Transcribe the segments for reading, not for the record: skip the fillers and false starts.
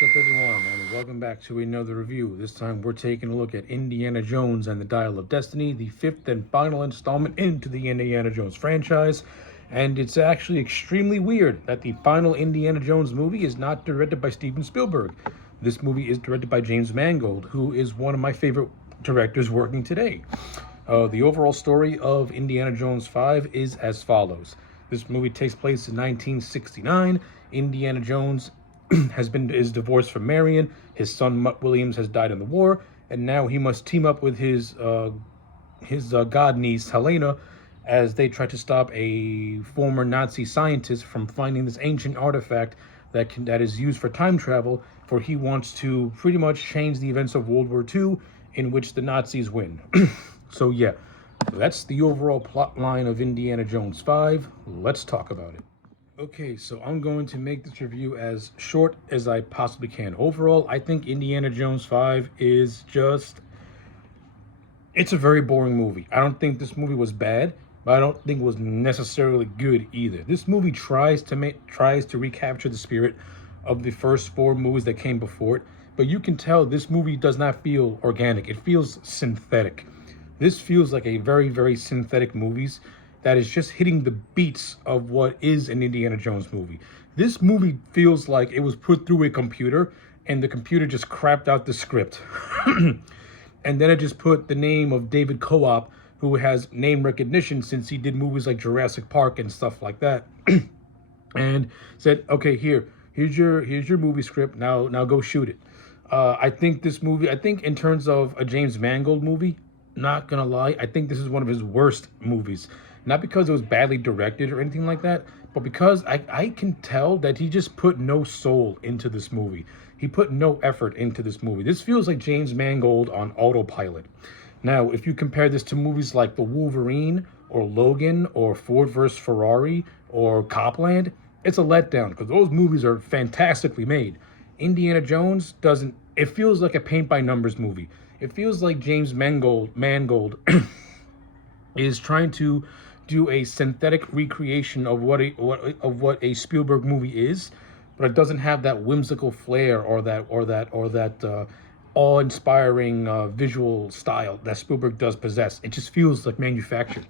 What's up, everyone, and welcome back to another review. This time we're taking a look at Indiana Jones and the Dial of Destiny, the fifth and final installment into the Indiana Jones franchise. And it's actually extremely weird that the final Indiana Jones movie is not directed by Steven Spielberg. This movie is directed by James Mangold, who is one of my favorite directors working today. The overall story of Indiana Jones 5 is as follows. This movie takes place in 1969. Indiana Jones is divorced from Marion. His son Mutt Williams has died in the war, and now he must team up with his god niece Helena as they try to stop a former Nazi scientist from finding this ancient artifact that is used for time travel. For he wants to pretty much change the events of World War II, in which the Nazis win. So yeah, that's the overall plot line of Indiana Jones 5. Let's talk about it. Okay, so I'm going to make this review as short as I possibly can. Overall, I think Indiana Jones 5 is it's a very boring movie. I don't think this movie was bad, but I don't think it was necessarily good either. This movie tries to recapture the spirit of the first four movies that came before it, but you can tell this movie does not feel organic. It feels synthetic. This feels like a very, very synthetic movies that is just hitting the beats of what is an Indiana Jones movie. This movie feels like it was put through a computer and the computer just crapped out the script. And then it just put the name of David Co-op, who has name recognition since he did movies like Jurassic Park and stuff like that, and said, okay, here's your movie script, now go shoot it. I think in terms of a James Mangold movie, not gonna lie, I think this is one of his worst movies. Not because it was badly directed or anything like that, but because I can tell that he just put no soul into this movie. He put no effort into this movie. This feels like James Mangold on autopilot. Now, if you compare this to movies like The Wolverine or Logan or Ford vs. Ferrari or Copland, it's a letdown because those movies are fantastically made. Indiana Jones doesn't. It feels like a paint-by-numbers movie. It feels like James Mangold is trying to do a synthetic recreation of what a Spielberg movie is, but it doesn't have that whimsical flair or that awe-inspiring visual style that Spielberg does possess. It just feels like manufactured.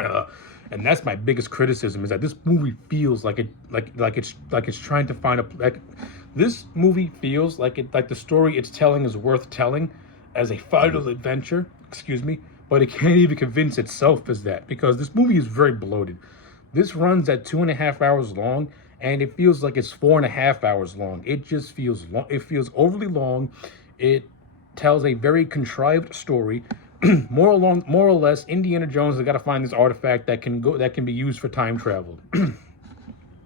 And that's my biggest criticism, is that this movie feels like it's trying to find this movie feels like the story it's telling is worth telling as a final adventure. Excuse me. But it can't even convince itself as that, because this movie is very bloated. This runs at 2.5 hours long, and it feels like it's 4.5 hours long. It just feels long. It feels overly long. It tells a very contrived story. More or less, Indiana Jones has got to find this artifact that can be used for time travel.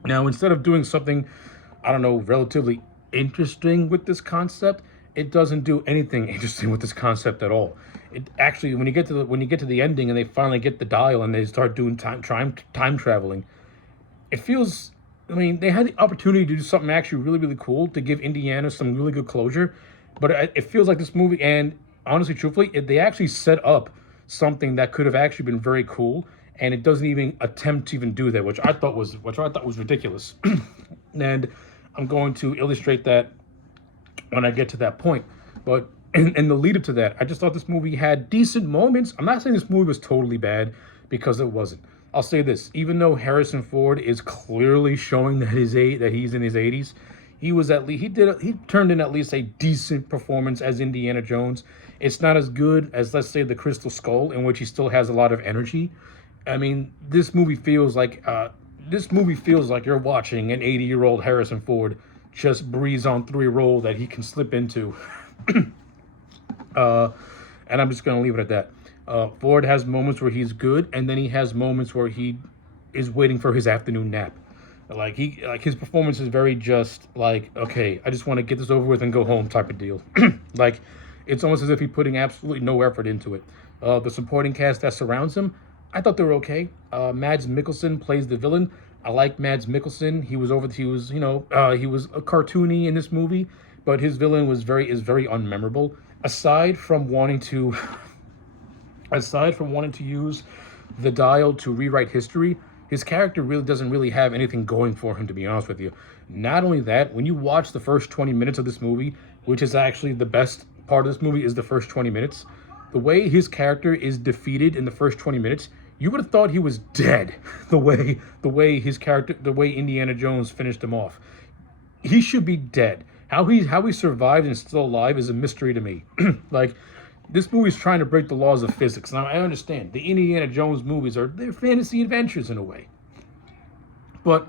Now, instead of doing something, I don't know, relatively interesting with this concept, it doesn't do anything interesting with this concept at all. It actually, when you get to the ending and they finally get the dial and they start doing time traveling, it feels. I mean, they had the opportunity to do something actually really, really cool to give Indiana some really good closure, but it feels like this movie, and honestly, truthfully, they actually set up something that could have actually been very cool, and it doesn't even attempt to even do that, which I thought was ridiculous. And I'm going to illustrate that when I get to that point. But in the lead up to that, I just thought this movie had decent moments. I'm not saying this movie was totally bad, because it wasn't. I'll say this: even though Harrison Ford is clearly showing that he's in his 80s, he turned in at least a decent performance as Indiana Jones. It's not as good as, let's say, The Crystal Skull, in which he still has a lot of energy. I mean, this movie feels like you're watching an 80-year-old Harrison Ford just breeze on through a role that he can slip into. And I'm just going to leave it at that. Ford has moments where he's good, and then he has moments where he is waiting for his afternoon nap. His performance is very just like, okay, I just want to get this over with and go home type of deal. Like, it's almost as if he's putting absolutely no effort into it. The supporting cast that surrounds him, I thought they were okay. Mads Mikkelsen plays the villain. I like Mads Mikkelsen. He was cartoony in this movie, but his villain is very unmemorable. Aside from wanting to use the dial to rewrite history, his character really doesn't have anything going for him, to be honest with you. Not only that, when you watch the first 20 minutes of this movie, which is actually the best part of this movie, is the first 20 minutes. The way his character is defeated in the first 20 minutes, you would have thought he was dead. The way Indiana Jones finished him off. He should be dead. How he survived and is still alive is a mystery to me. Like, this movie's trying to break the laws of physics. Now I understand the Indiana Jones movies they're fantasy adventures in a way, but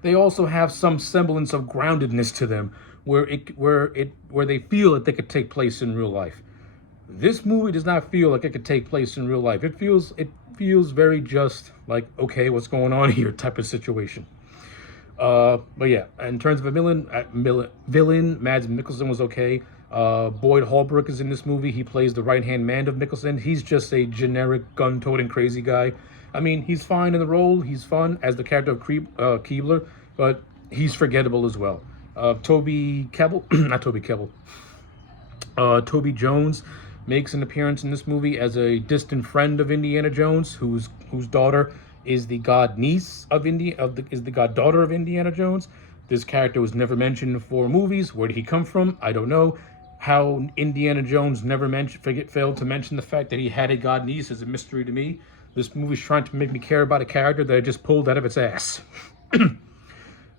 they also have some semblance of groundedness to them, where they feel that they could take place in real life. This movie does not feel like it could take place in real life. It feels very just like, okay, what's going on here type of situation. But yeah, in terms of a villain, Mads Mikkelsen was okay. Boyd Holbrook is in this movie. He plays the right-hand man of Mikkelsen. He's just a generic gun-toting crazy guy. I mean, he's fine in the role. He's fun as the character of Keebler, but he's forgettable as well. Toby Jones makes an appearance in this movie as a distant friend of Indiana Jones, whose daughter is the goddaughter of Indiana Jones. This character was never mentioned in 4 movies. Where did he come from? I don't know. How Indiana Jones failed to mention the fact that he had a god niece is a mystery to me. This movie's trying to make me care about a character that I just pulled out of its ass.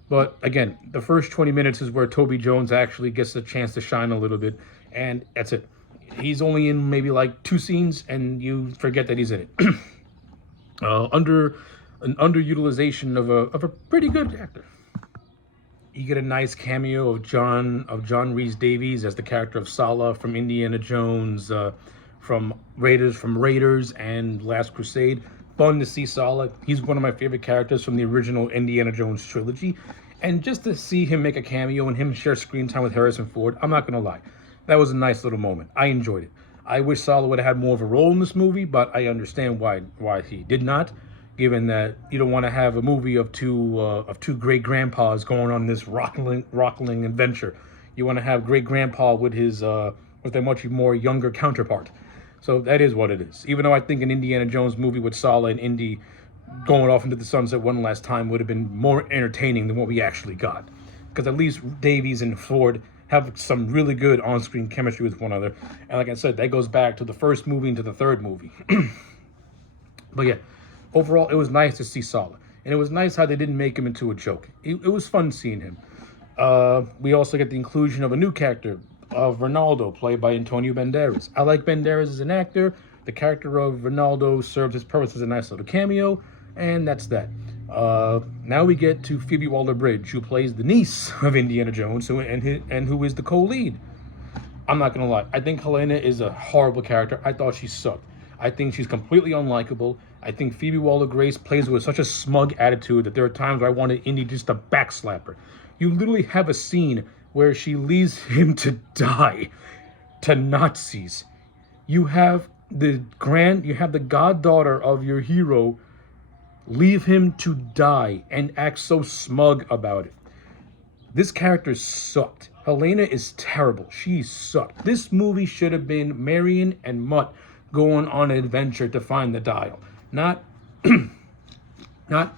But again, the first 20 minutes is where Toby Jones actually gets a chance to shine a little bit, and that's it. He's only in maybe like 2 scenes, and you forget that he's in it. Underutilization of a pretty good actor. You get a nice cameo of John Rhys Davies as the character of Sallah from Indiana Jones, from Raiders and Last Crusade. Fun to see Sallah. He's one of my favorite characters from the original Indiana Jones trilogy. And just to see him make a cameo and him share screen time with Harrison Ford, I'm not going to lie. That was a nice little moment. I enjoyed it. I wish Sallah would have had more of a role in this movie, but I understand why he did not. Given that you don't want to have a movie of two great grandpas going on this rockling adventure, you want to have great grandpa with a much more younger counterpart. So that is what it is. Even though I think an Indiana Jones movie with Sallah and Indy going off into the sunset one last time would have been more entertaining than what we actually got, because at least Davies and Ford have some really good on-screen chemistry with one another. And like I said, that goes back to the first movie and to the third movie. But yeah. Overall, it was nice to see Sallah. And it was nice how they didn't make him into a joke. It was fun seeing him. We also get the inclusion of a new character, of Ronaldo, played by Antonio Banderas. I like Banderas as an actor. The character of Ronaldo served his purpose as a nice little cameo. And that's that. Now we get to Phoebe Waller-Bridge, who plays the niece of Indiana Jones, who is the co-lead. I'm not going to lie. I think Helena is a horrible character. I thought she sucked. I think she's completely unlikable. I think Phoebe Waller-Bridge plays with such a smug attitude that there are times where I wanted Indy just to backslap her. You literally have a scene where she leaves him to die to Nazis. You have the goddaughter of your hero leave him to die and act so smug about it. This character sucked. Helena is terrible. She sucked. This movie should have been Marion and Mutt going on an adventure to find the dial. Not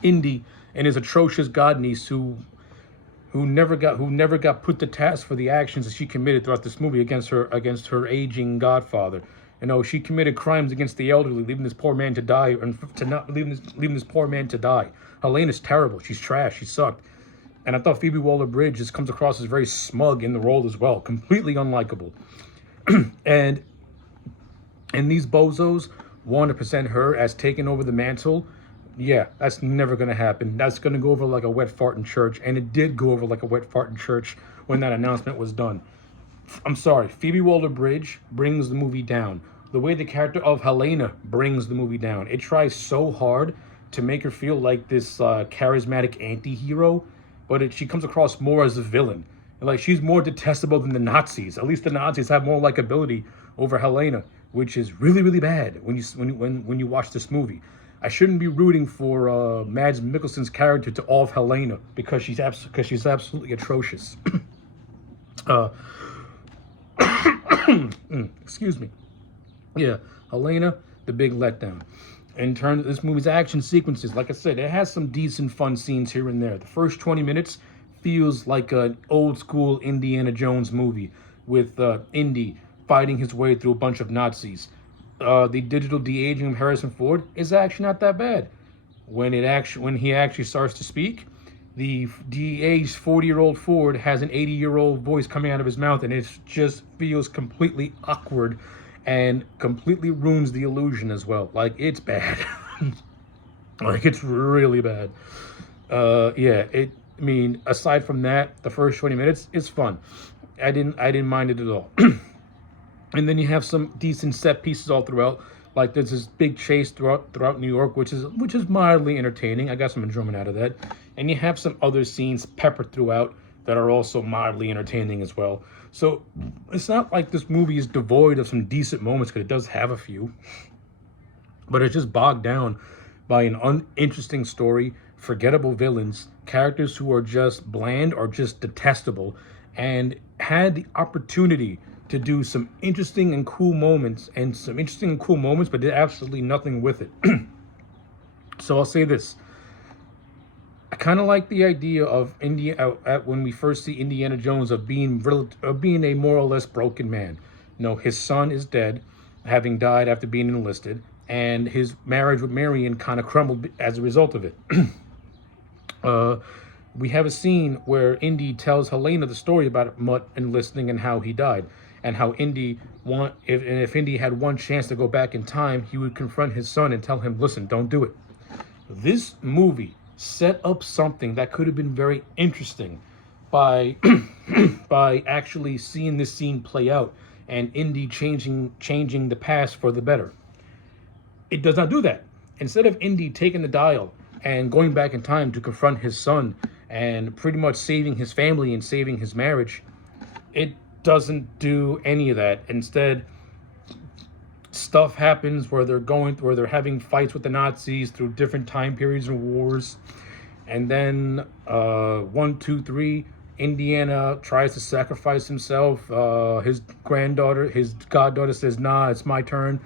Indy and his atrocious god niece who never got put to task for the actions that she committed throughout this movie against her aging godfather. You know, she committed crimes against the elderly, leaving this poor man to die, and leaving this poor man to die. Helena's terrible. She's trash. She sucked. And I thought Phoebe Waller-Bridge just comes across as very smug in the role as well, completely unlikable. and these bozos want to present her as taking over the mantle. Yeah, that's never going to happen. That's going to go over like a wet fart in church, and it did go over like a wet fart in church when that announcement was done. I'm sorry, Phoebe Waller-Bridge brings the movie down. The way the character of Helena brings the movie down. It tries so hard to make her feel like this charismatic anti-hero, but she comes across more as a villain. Like, she's more detestable than the Nazis. At least the Nazis have more likability over Helena, which is really, really bad when you watch this movie. I shouldn't be rooting for Mads Mikkelsen's character to off Helena because she's absolutely atrocious. Excuse me. Yeah, Helena, the big letdown. In terms of this movie's action sequences, like I said, it has some decent fun scenes here and there. The first 20 minutes feels like an old school Indiana Jones movie with Indy fighting his way through a bunch of Nazis. The digital de-aging of Harrison Ford is actually not that bad. When he actually starts to speak, the de-aged 40-year-old Ford has an 80-year-old voice coming out of his mouth, and it just feels completely awkward and completely ruins the illusion as well. Like, it's bad. Like, it's really bad. Yeah, I mean, aside from that, the first 20 minutes is fun. I didn't mind it at all. And then you have some decent set pieces all throughout. Like, there's this big chase throughout New York, which is mildly entertaining. I got some enjoyment out of that. And you have some other scenes peppered throughout that are also mildly entertaining as well. So it's not like this movie is devoid of some decent moments, because it does have a few. But it's just bogged down by an uninteresting story, forgettable villains, characters who are just bland or just detestable, and had the opportunity to do some interesting and cool moments, but did absolutely nothing with it. So I'll say this. I kind of like the idea of when we first see Indiana Jones of being a more or less broken man. His son is dead, having died after being enlisted, and his marriage with Marion kind of crumbled as a result of it. We have a scene where Indy tells Helena the story about Mutt enlisting and how he died, and how if Indy had one chance to go back in time, he would confront his son and tell him, "Listen, don't do it." This movie set up something that could have been very interesting by by actually seeing this scene play out and Indy changing the past for the better. It does not do that. Instead of Indy taking the dial and going back in time to confront his son and pretty much saving his family and saving his marriage, it doesn't do any of that. Instead, stuff happens where they're having fights with the Nazis through different time periods and wars. And then 1, 2, 3, Indiana tries to sacrifice himself. His goddaughter says, "Nah, it's my turn."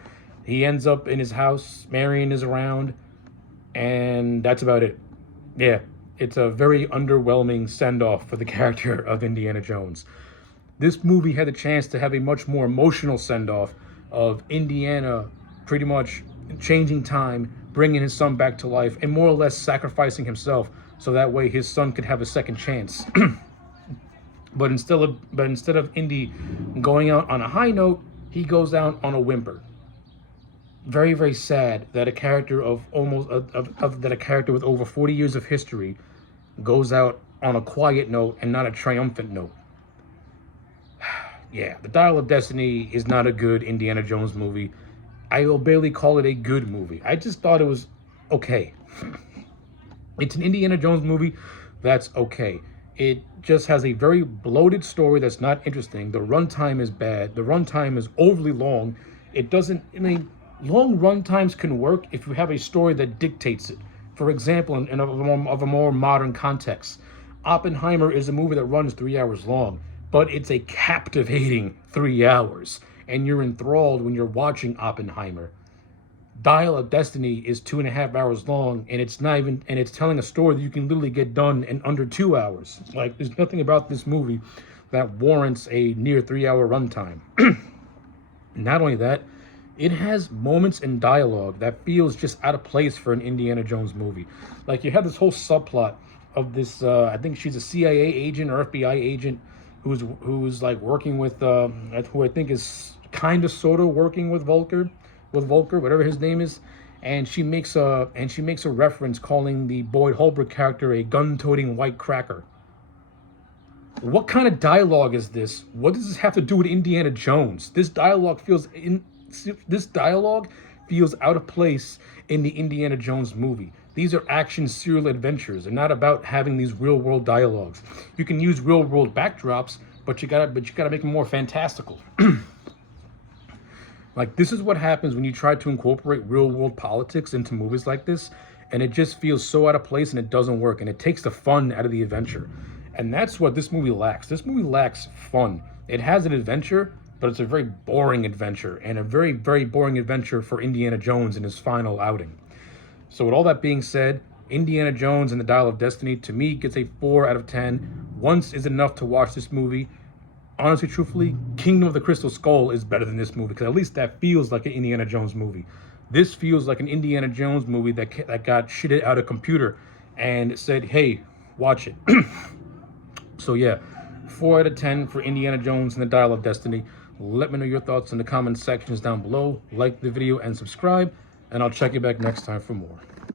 He ends up in his house. Marion is around, and that's about it. Yeah, it's a very underwhelming send-off for the character of Indiana Jones. This movie had the chance to have a much more emotional send-off of Indiana pretty much changing time, bringing his son back to life, and more or less sacrificing himself so that way his son could have a second chance. But instead of Indy going out on a high note, he goes out on a whimper. Very, very sad that a character that a character with over 40 years of history goes out on a quiet note and not a triumphant note. Yeah, The Dial of Destiny is not a good Indiana Jones movie. I will barely call it a good movie. I just thought it was okay. It's an Indiana Jones movie that's okay. It just has a very bloated story that's not interesting. The runtime is bad. The runtime is overly long. Long runtimes can work if you have a story that dictates it. For example, in a more modern context, Oppenheimer is a movie that runs 3 hours long, but it's a captivating 3 hours, and you're enthralled when you're watching Oppenheimer. Dial of Destiny is 2.5 hours long, and it's telling a story that you can literally get done in under 2 hours. Like, there's nothing about this movie that warrants a near 3 hour runtime. Not only that, it has moments in dialogue that feels just out of place for an Indiana Jones movie. Like, you have this whole subplot of this, I think she's a CIA agent or FBI agent who's like working with, who I think is kind of sort of working with Volker, whatever his name is. And she makes a reference calling the Boyd Holbrook character a gun-toting white cracker. What kind of dialogue is this? What does this have to do with Indiana Jones? This dialogue feels out of place in the Indiana Jones movie. These are action serial adventures. They're not about having these real-world dialogues. You can use real-world backdrops, but you gotta make them more fantastical. Like, this is what happens when you try to incorporate real-world politics into movies like this, and it just feels so out of place and it doesn't work, and it takes the fun out of the adventure. And that's what this movie lacks. This movie lacks fun. It has an adventure, but it's a very boring adventure, and a very, very boring adventure for Indiana Jones in his final outing. So with all that being said, Indiana Jones and the Dial of Destiny, to me, gets a 4 out of 10. once is enough to watch this movie. Honestly, truthfully, Kingdom of the Crystal Skull is better than this movie, because at least that feels like an Indiana Jones movie. This feels like an Indiana Jones movie that got shitted out of computer and said, hey, watch it. So yeah, 4 out of 10 for Indiana Jones and the Dial of Destiny. Let me know your thoughts in the comment sections down below. Like the video and subscribe, and I'll check you back next time for more.